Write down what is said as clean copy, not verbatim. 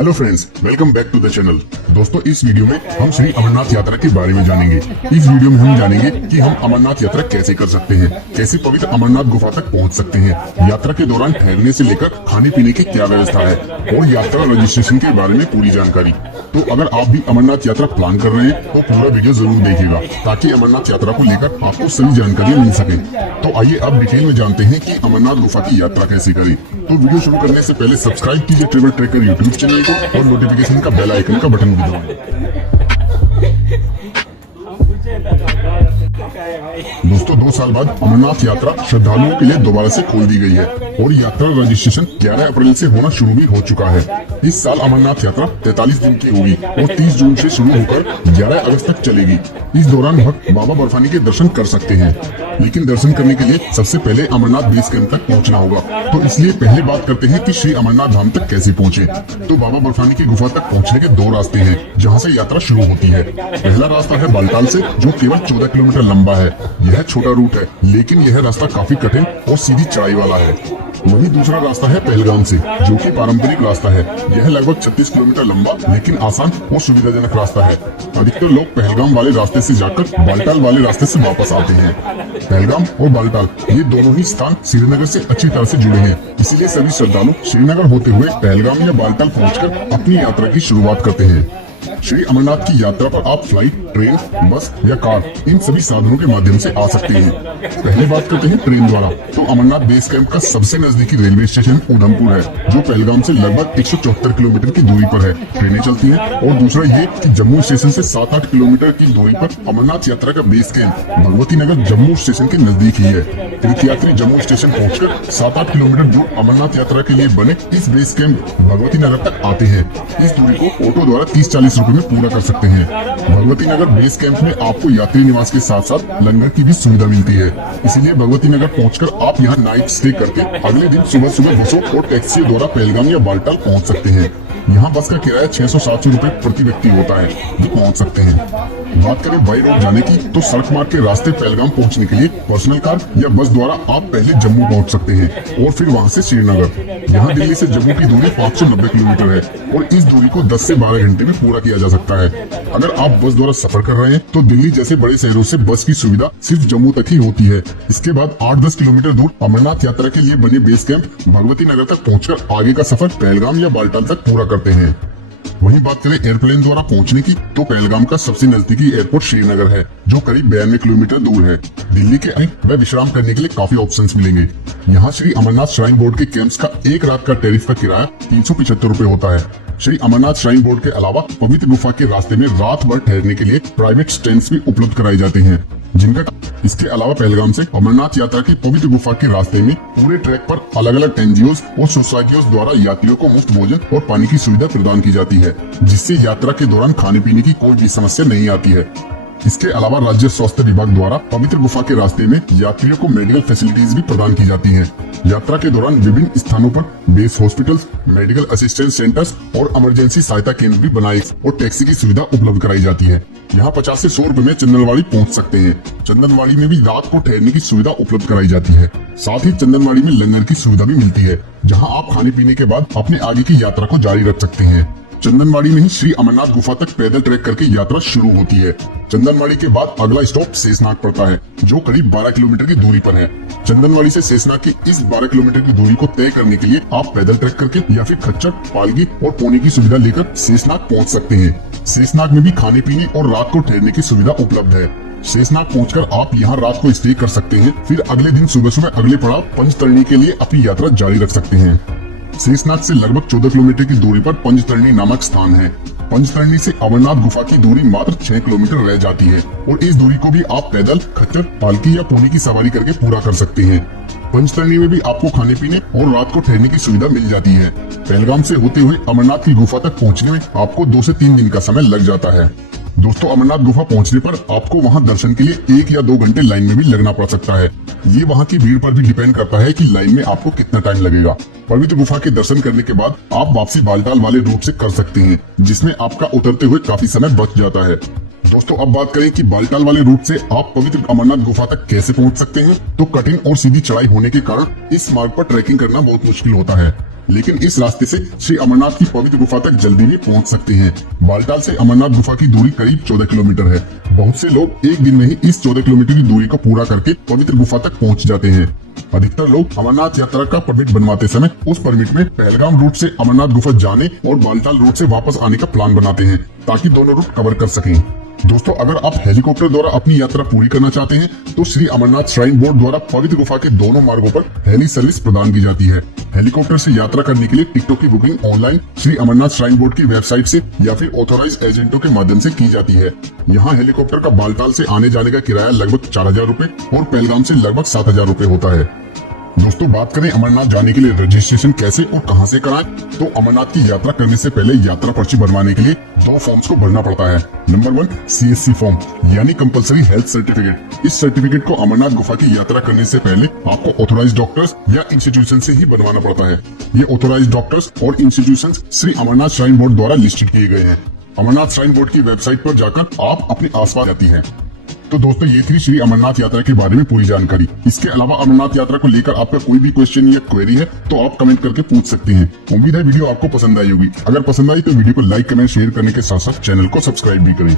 Hello friends, welcome back to the channel. दोस्तों, इस video में हम श्री अमरनाथ यात्रा के बारे में जानेंगे। इस वीडियो में हम जानेंगे कि हम अमरनाथ यात्रा कैसे कर सकते हैं, कैसे पवित्र अमरनाथ गुफा तक पहुंच सकते हैं, यात्रा के दौरान ठहरने से लेकर खाने पीने की क्या व्यवस्था है और यात्रा रजिस्ट्रेशन के बारे में पूरी जानकारी। तो अगर आप भी अमरनाथ यात्रा प्लान कर रहे हैं तो पूरा वीडियो जरूर देखिएगा ताकि अमरनाथ यात्रा को लेकर आपको सभी जानकारियाँ मिल सके। तो आइए अब डिटेल में जानते हैं कि अमरनाथ गुफा की यात्रा कैसे करें। तो वीडियो शुरू करने से पहले सब्सक्राइब कीजिए ट्रेवल ट्रैकर यूट्यूब चैनल को और नोटिफिकेशन का बेल आइकन का बटन भी दबाएं। दोस्तों, 2 साल बाद अमरनाथ यात्रा श्रद्धालुओं के लिए दोबारा से खोल दी गई है और यात्रा रजिस्ट्रेशन 11 अप्रैल से होना शुरू भी हो चुका है। इस साल अमरनाथ यात्रा 43 दिन की होगी और 30 जून से शुरू होकर 11 अगस्त तक चलेगी। इस दौरान भक्त बाबा बर्फानी के दर्शन कर सकते हैं, लेकिन दर्शन करने के लिए सबसे पहले अमरनाथ बेस कैंप तक पहुंचना होगा। तो इसलिए पहले बात करते हैं कि श्री अमरनाथ धाम तक कैसे पहुंचे। तो बाबा बर्फानी की गुफा तक पहुंचने के 2 रास्ते हैं जहां से यात्रा शुरू होती है। पहला रास्ता है बालटाल से, जो केवल 14 किलोमीटर लंबा है। यह छोटा रूट है, लेकिन यह रास्ता काफी कठिन और सीधी चढ़ाई वाला है। वहीं दूसरा रास्ता है पहलगाम से, जो कि पारंपरिक रास्ता है। यह लगभग 36 किलोमीटर लंबा लेकिन आसान और सुविधाजनक रास्ता है। अधिकतर लोग पहलगाम वाले रास्ते से जाकर बालटाल वाले रास्ते से वापस आते हैं। पहलगाम और बालटाल ये दोनों ही स्थान श्रीनगर से अच्छी तरह से जुड़े हैं, इसीलिए सभी श्रद्धालु श्रीनगर होते हुए पहलगाम या बालटाल पहुंचकर अपनी यात्रा की शुरुआत करते हैं। श्री अमरनाथ की यात्रा पर आप फ्लाइट, ट्रेन, बस या कार इन सभी साधनों के माध्यम से आ सकते हैं। पहले बात करते हैं ट्रेन द्वारा। तो अमरनाथ बेस कैंप का सबसे नजदीकी रेलवे स्टेशन उधमपुर है, जो पहलगाम से लगभग 174 किलोमीटर की दूरी पर है। ट्रेनें चलती हैं। और दूसरा ये कि जम्मू स्टेशन से 7-8 किलोमीटर की दूरी पर अमरनाथ यात्रा का base camp Bhagwati Nagar Jammu station के नजदीक ही है। तीर्थयात्री जम्मू स्टेशन पहुँचकर 7-8 किलोमीटर दूर अमरनाथ यात्रा के लिए बने इस बेस कैंप भगवती नगर तक आते हैं। इस दूरी को ऑटो द्वारा 30-40 रुपए में पूरा कर सकते हैं। भगवती नगर बेस कैंप में आपको यात्री निवास के साथ साथ लंगर की भी सुविधा मिलती है, इसलिए भगवती नगर पहुंचकर आप यहां नाइट स्टे करके अगले दिन सुबह बसों और टैक्सी द्वारा पहलगाम या बालटाल पहुंच सकते हैं। यहाँ बस का किराया 600-700 रुपए प्रति व्यक्ति होता है, जो पहुँच सकते हैं। बात करें बाई रोड जाने की, तो सड़क मार्ग के रास्ते पहलगाम पहुँचने के लिए पर्सनल कार या बस द्वारा आप पहले जम्मू पहुँच सकते हैं और फिर वहाँ से श्रीनगर। यहाँ दिल्ली से जम्मू की दूरी 590 किलोमीटर है और इस दूरी को 10 से 12 घंटे में पूरा किया जा सकता है। अगर आप बस द्वारा सफर कर रहे हैं तो दिल्ली जैसे बड़े शहरों से बस की सुविधा सिर्फ जम्मू तक ही होती है। इसके बाद 8-10 किलोमीटर दूर अमरनाथ यात्रा के लिए बने बेस कैंप भगवती नगर तक पहुँचकर आगे का सफर पहलगाम या बालटाल तक पूरा करते हैं। वहीं बात करें एयरप्लेन द्वारा पहुंचने की, तो पहलगाम का सबसे नजदीकी एयरपोर्ट श्रीनगर है, जो करीब 92 किलोमीटर दूर है। दिल्ली के आने व विश्राम करने के लिए काफी ऑप्शंस मिलेंगे। यहाँ श्री अमरनाथ श्राइन बोर्ड के कैंप्स का एक रात का टैरिफ का किराया 375 रुपए होता है। श्री अमरनाथ श्राइन बोर्ड के अलावा पवित्र गुफा के रास्ते में रात भर ठहरने के लिए प्राइवेट स्टेंट्स भी उपलब्ध कराए जाते हैं, जिनका इसके अलावा पहलगाम से अमरनाथ यात्रा की पवित्र गुफा के रास्ते में पूरे ट्रैक पर अलग अलग एनजीओज और सोसाइटियों द्वारा यात्रियों को मुफ्त भोजन और पानी की सुविधा प्रदान की जाती है, जिससे यात्रा के दौरान खाने पीने की कोई भी समस्या नहीं आती है। इसके अलावा राज्य स्वास्थ्य विभाग द्वारा पवित्र गुफा के रास्ते में यात्रियों को मेडिकल फैसिलिटीज भी प्रदान की जाती हैं। यात्रा के दौरान विभिन्न स्थानों पर base hospitals, medical assistance centres और इमरजेंसी सहायता केंद्र भी बनाए और टैक्सी की सुविधा उपलब्ध कराई जाती है। यहाँ 50 से 100 रुपए में चंदनवाड़ी पहुँच सकते हैं। चंदनवाड़ी में भी रात को ठहरने की सुविधा उपलब्ध कराई जाती है। साथ ही चंदनवाड़ी में लंगर की सुविधा भी मिलती है, जहाँ आप खाने पीने के बाद अपने आगे की यात्रा को जारी रख सकते हैं। चंदनवाड़ी में ही श्री अमरनाथ गुफा तक पैदल ट्रैक करके यात्रा शुरू होती है। चंदनवाड़ी के बाद अगला स्टॉप शेषनाग पड़ता है, जो करीब 12 किलोमीटर की दूरी पर है। चंदनवाड़ी से शेषनाग की इस 12 किलोमीटर की दूरी को तय करने के लिए आप पैदल ट्रैक करके या फिर खच्चर, पालकी और पोनी की सुविधा लेकर शेषनाग पहुंच सकते हैं। शेषनाग में भी खाने पीने और रात को ठहरने की सुविधा उपलब्ध है। शेषनाग पहुंचकर आप यहां रात को स्टे कर सकते हैं, फिर अगले दिन सुबह अगले पड़ाव पंचतरणी के लिए अपनी यात्रा जारी रख सकते हैं। शेषनाग से लगभग 14 किलोमीटर की दूरी पर पंचतरणी नामक स्थान है। पंचतरणी से अमरनाथ गुफा की दूरी मात्र 6 किलोमीटर रह जाती है और इस दूरी को भी आप पैदल, खच्चर, पालकी या पोनी की सवारी करके पूरा कर सकते हैं। पंचतरणी में भी आपको खाने पीने और रात को ठहरने की सुविधा मिल जाती है। पहलगाम से होते हुए अमरनाथ की गुफा तक पहुँचने में आपको 2 से 3 दिन का समय लग जाता है। दोस्तों, अमरनाथ गुफा पहुंचने पर आपको वहां दर्शन के लिए 1 या 2 घंटे लाइन में भी लगना पड़ सकता है। ये वहां की भीड़ पर भी डिपेंड करता है कि लाइन में आपको कितना टाइम लगेगा। पवित्र गुफा के दर्शन करने के बाद आप वापसी बालटाल वाले रूट से कर सकते हैं, जिसमें आपका उतरते हुए काफी समय बच जाता है। दोस्तों, अब बात करें कि बालटाल वाले रूट से आप पवित्र अमरनाथ गुफा तक कैसे पहुंच सकते हैं। तो कठिन और सीधी चढ़ाई होने के कारण इस मार्ग पर ट्रैकिंग करना बहुत मुश्किल होता है। लेकिन इस रास्ते से श्री अमरनाथ की पवित्र गुफा तक जल्दी भी पहुंच सकते हैं। बालटाल से अमरनाथ गुफा की दूरी करीब 14 किलोमीटर है। बहुत से लोग एक दिन में ही इस 14 किलोमीटर की दूरी को पूरा करके पवित्र गुफा तक पहुंच जाते हैं। अधिकतर लोग अमरनाथ यात्रा का परमिट बनवाते समय उस परमिट में पहलगाम रूट से अमरनाथ गुफा जाने और बालटाल रूट से वापस आने का प्लान बनाते हैं ताकि दोनों रूट कवर कर सकें। दोस्तों, अगर आप हेलीकॉप्टर द्वारा अपनी यात्रा पूरी करना चाहते हैं तो श्री अमरनाथ श्राइन बोर्ड द्वारा पवित्र गुफा के दोनों मार्गों पर हेली सर्विस प्रदान की जाती है। हेलीकॉप्टर से यात्रा करने के लिए टिकटों की booking online Shri Amarnath shrine board की वेबसाइट से या फिर ऑथोराइज एजेंटों के माध्यम से की जाती है। यहाँ हेलीकॉप्टर का बालटाल से आने जाने का किराया लगभग 4000 रूपए और पहलगाम से लगभग 7000 रूपए होता है। दोस्तों, बात करें अमरनाथ जाने के लिए रजिस्ट्रेशन कैसे और कहां से कराएं, तो अमरनाथ की यात्रा करने से पहले यात्रा पर्ची बनवाने के लिए 2 फॉर्म्स को भरना पड़ता है। नंबर 1 CSC फॉर्म यानी कंपलसरी हेल्थ सर्टिफिकेट। इस सर्टिफिकेट को अमरनाथ गुफा की यात्रा करने से पहले आपको ऑथोराइज डॉक्टर्स या इंस्टीट्यूशन से ही बनवाना पड़ता है। ये ऑथोराइज डॉक्टर्स और institution Shri Amarnath shrine board द्वारा लिस्टेड किए गए हैं। अमरनाथ श्राइन बोर्ड की वेबसाइट पर जाकर आप अपने आसपास जाती हैं। तो दोस्तों, ये थी श्री अमरनाथ यात्रा के बारे में पूरी जानकारी। इसके अलावा अमरनाथ यात्रा को लेकर आपका कोई भी क्वेश्चन या क्वेरी है तो आप कमेंट करके पूछ सकते हैं। उम्मीद है वीडियो आपको पसंद आई होगी। अगर पसंद आई तो वीडियो को लाइक कमेंट शेयर करने के साथ साथ चैनल को सब्सक्राइब भी करें।